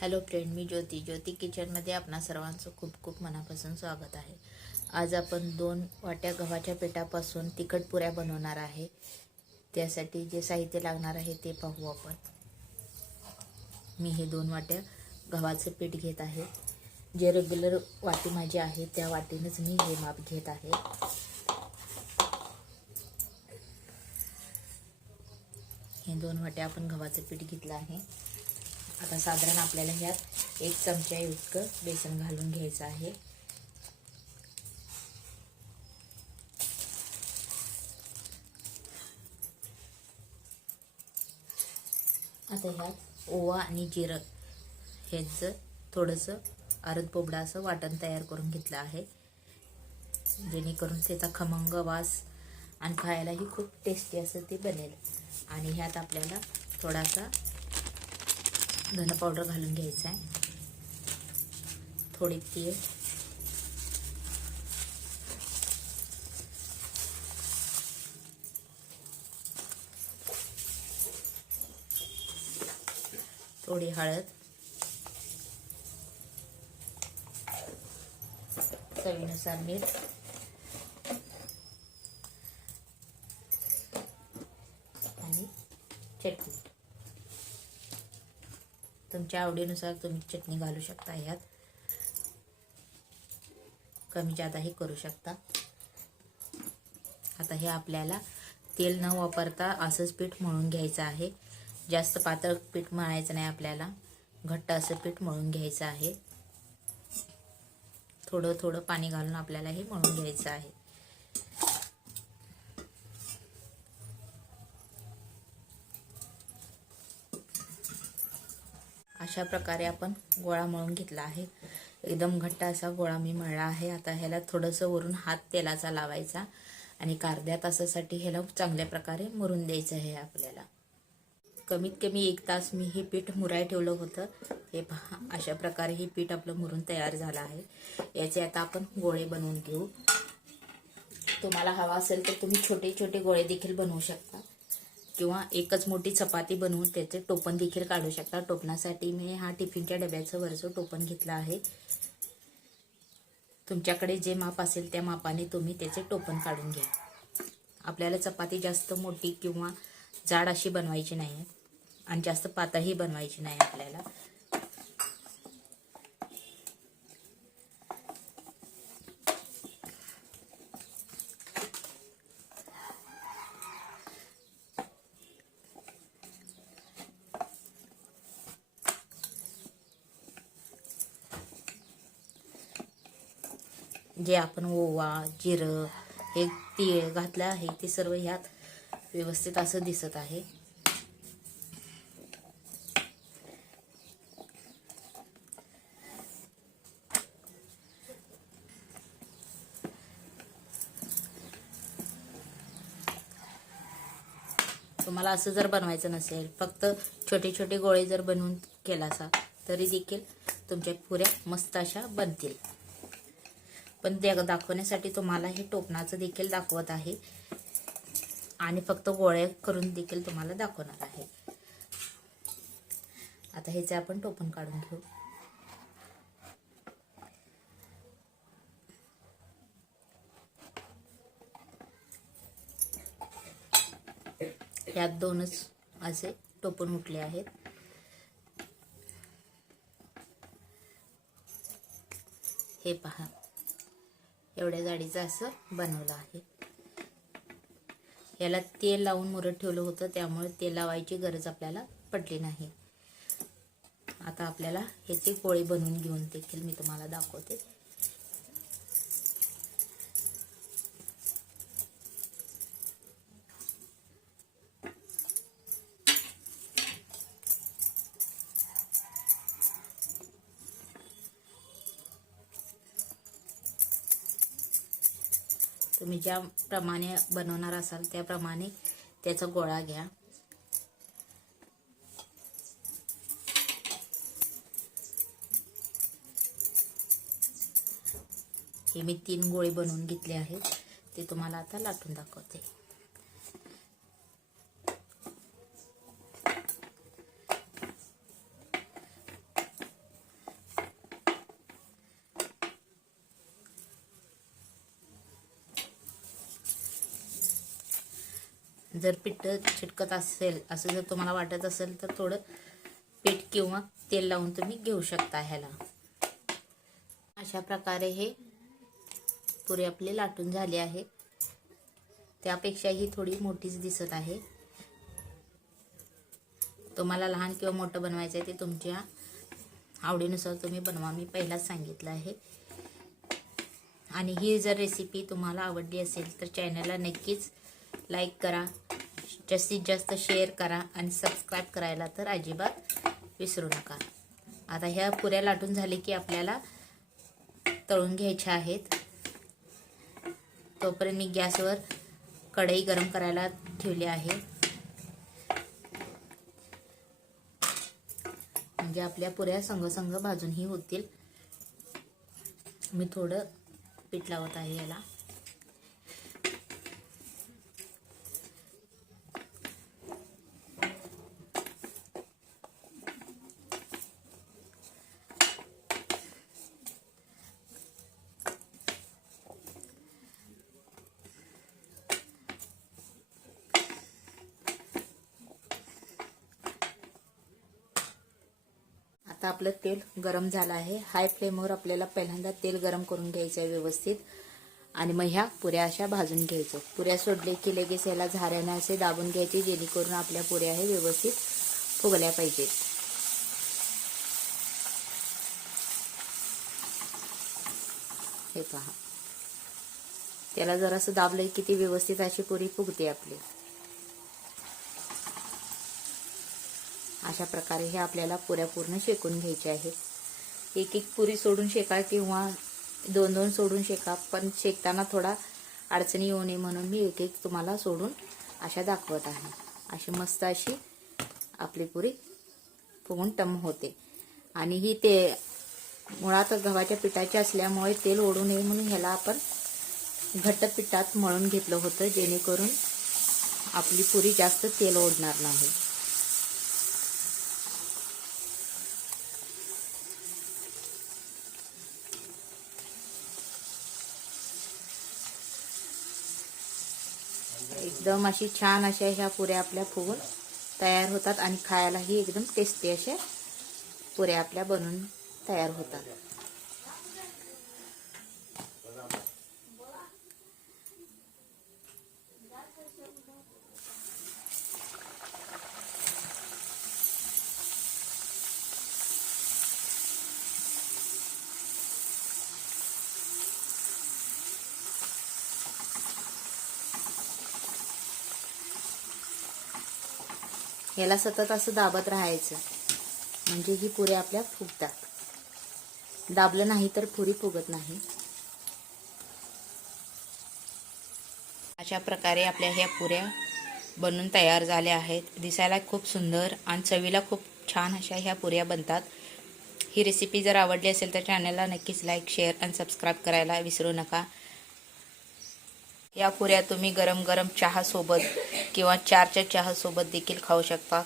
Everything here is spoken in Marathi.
हॅलो फ्रेंड मी ज्योती. ज्योती किचनमध्ये आपणा सर्वांचं खूप खूप मनापासून स्वागत आहे. आज आपण दोन वाट्या गव्हाच्या पिठापासून तिखट पुऱ्या बनवणार आहे. त्यासाठी जे साहित्य लागणार आहे ते पाहू आपण. मी हे दोन वाट्या गव्हाचं पीठ घेत आहे. जे रेग्युलर वाटी माझी आहे त्या वाटीनंच मी हे माप घेत आहे. हे दोन वाट्या आपण गव्हाचं पीठ घेतलं आहे. आता साधारण आपल्याला ह्यात एक चमचा इतकं बेसन घालून घ्यायचं आहे. आता ह्यात ओवा आणि जिरं ह्याचं थोडंसं अर्ध पोबडा असं वाटण तयार करून घेतलं आहे. जेणेकरून त्याचा खमंग वास आणि खायलाही खूप टेस्टी असं ते बनेल. आणि ह्यात आपल्याला थोडासा धन पावडर घालून घ्यायचा आहे. थोडी तीळ. थोडी हळद. चवीनुसार मीठ. आणि चटणी. तुमच्या आवडीनुसार तुम्ही चटणी घालू शकता यात. कमी जादाही करू शकता. आता हे आपल्याला तेल न वापरता असंच पीठ मळून घ्यायचं आहे. जास्त पातळ पीठ मळायचं नाही आपल्याला. घट्ट असं पीठ मळून घ्यायचं आहे. थोडं थोडं पाणी घालून आपल्याला हे मळून घ्यायचं आहे. अशा प्रकारे आपण गोळा मळून घेतला आहे. एकदम घट्ट असा गोळा मी मळला आहे. आता ह्याला थोडंसं वरून हात तेलाचा लावायचा आणि अर्ध्या तासासाठी ह्याला चांगल्या प्रकारे मुरून द्यायचं आहे आपल्याला. कमीत कमी एक तास मी हे पीठ मुराय ठेवलं होतं. हे पहा अशा प्रकारे हे पीठ आपलं मुरून तयार झालं आहे. याचे आता आपण गोळे बनवून घेऊ. तुम्हाला हवा असेल तर तुम्ही छोटे छोटे गोळे देखील बनवू शकता. किंवा एकच मोठी चपाती बनवून त्याचे टोपण देखील काढू शकता. टोपणासाठी मी हा टिफिनच्या डब्याचं वरचं टोपण घेतलं आहे. तुमच्याकडे जे माप असेल त्या मापाने तुम्ही त्याचे टोपण काढून घ्या. आपल्याला चपाती जास्त मोठी किंवा जाड अशी बनवायची नाही आणि जास्त पातळही बनवायची नाही आपल्याला. जे आपण ओवा जिरं हे तीळ घातलं आहे ते सर्व ह्यात व्यवस्थित असं दिसत आहे. तुम्हाला असं जर बनवायचं नसेल फक्त छोटे छोटे गोळे जर बनवून केला असा तरी देखील तुमच्या पुऱ्या मस्त अशा बनतील. पण ते दाखवण्यासाठी तुम्हाला हे टोपणाचं देखील दाखवत आहे. आणि फक्त गोळ्या करून देखील तुम्हाला दाखवणार आहे. आता ह्याचे आपण टोपण काढून घेऊ. यात दोनच असे टोपण उठले आहेत. हे पहा. एवढ्या जाडीचं असं बनवलं आहे. याला तेल लावून मुरत ठेवलं होतं त्यामुळे तेल लावायची गरज आपल्याला पडली नाही. आता आपल्याला ह्याचे पोळी बनवून घेऊन देखील मी तुम्हाला दाखवते. तुम्ही ज्याप्रमाणे बनवणार असाल त्याप्रमाणे त्याचा गोळा घ्या. हे मी तीन गोळे बनवून घेतले आहेत. ते तुम्हाला आता लाटून दाखवते. जर पीठ चिटकत असेल असं जर तुम्हाला वाटत असेल तर थोडं पीठ किंवा तेल लावून तुम्ही घेऊ शकता ह्याला. अशा प्रकारे हे पुरे आपले लाटून झाले आहे त्यापेक्षा ही थोडी मोठीच दिसत आहे. तुम्हाला लहान किंवा मोठं बनवायचं आहे ते तुमच्या आवडीनुसार तुम्ही बनवा. मी पहिलाच सांगितलं आहे. आणि ही जर रेसिपी तुम्हाला आवडली असेल तर चॅनलला नक्कीच लाईक करा. जास्तीत जास्त शेअर करा आणि सबस्क्राईब करायला तर अजिबात विसरू नका. आता ह्या पुऱ्या लाटून झाले की आपल्याला तळून घ्यायच्या आहेत. तोपर्यंत मी गॅसवर कढई गरम करायला ठेवली आहे. म्हणजे आपल्या पुऱ्या संघसंघ भाजूनही होतील. मी थोडं पीठ लावत आहे याला. आता आपलं तेल गरम झालं आहे. हाय फ्लेमवर आपल्याला पहिल्यांदा तेल गरम करून घ्यायचं आहे व्यवस्थित. आणि मग ह्या पुऱ्या अशा भाजून घ्यायचं. पुऱ्या सोडले की लगेच याला झाऱ्याने असे दाबून घ्यायचे जेणेकरून आपल्या पुऱ्या हे व्यवस्थित फुगल्या पाहिजेत. हे पहा. त्याला जरासं दाबलं की ती व्यवस्थित अशी पुरी फुगते आपली. अशा प्रकारे हे आपल्याला पुऱ्या पूर्ण शेकून घ्यायचे आहेत एक एक पुरी सोडून शेका किंवा दोन दोन सोडून शेका पण शेकताना थोडा अडचणी येऊ नये म्हणून मी एक एक तुम्हाला सोडून अशा दाखवत आहे. अशी मस्त अशी आपली पुरी फुगून टम होते. आणि ही ते मुळात गव्हाच्या पिठाची असल्यामुळे तेल ओढू नये म्हणून ह्याला आपण घट्ट पिठात मळून घेतलं होतं जेणेकरून आपली पुरी जास्त तेल ओढणार नाही. एकदम अशी छान अशा ह्या पुऱ्या आपल्या फुगून तयार होतात आणि खायलाही एकदम टेस्टी अशा पुऱ्या आपल्या बनून तयार होतात. याला सतत असं दाबत राहायचं. म्हणजे ही पुऱ्या आपल्या फुगतात. दाबलं नाही तर पुरी फुगत नाही. अशा प्रकारे आपल्या ह्या पुऱ्या बनून तयार झाल्या आहेत. दिसायला खूप सुंदर आणि चवीला खूप छान अशा ह्या पुऱ्या बनतात. ही रेसिपी जर आवडली असेल तर चॅनलला नक्कीच लाईक शेअर आणि सबस्क्राईब करायला विसरू नका. या पुऱ्या तुम्ही गरम गरम चहासोबत किंवा चारच्या चहासोबत देखील खाऊ शकता.